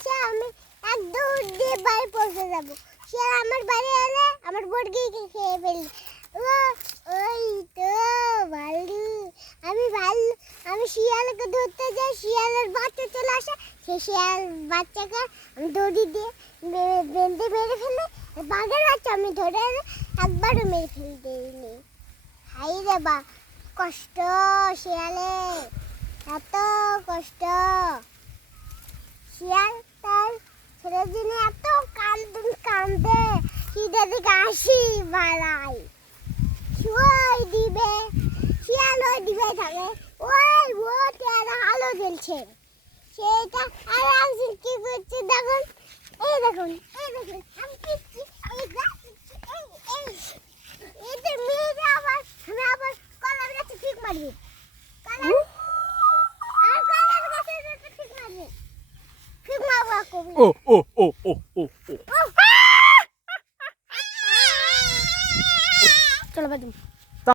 এসে আমি এক দৌড় দিয়ে বাড়ি পৌঁছে যাব। শিয়াল আমার বাড়ি এলে আমার মুরগিকে খেয়ে ফেলবে। ওই তো ভালু। আমি শিয়ালকে ধরতে যাই, শিয়ালের বাচ্চা চলে আসে, সেই শিয়াল বাচ্চাকে আমি দড়ি দিয়ে বেঁধে মেরে ফেলে। বাঘের বাচ্চা আমি ধরে এনে একবারও মেরে ফেলে দিইনি। হাই রে বা কষ্ট, শিয়ালে এত কষ্ট। শিয়াল তার ছেলের জন্য এত কান্দে, সিধা দিকে আসি বাড়াই ওই দিবে, শিয়াল ওই দিবে থাকে, ওই তেরা আলো জ্বলছে সেটা। আর আমি কি করছি দেখুন, এই দেখুন, আমি পিচ্ছি, আমি গাছি, এদের মেয়েরা আবার আমি আবার কলার গাছে ঠিক মারবি, কলার গাছে ঠিক মারবি, ঠিক মারবো কবি। ও ও ও ও ও ও চলো বাদুম।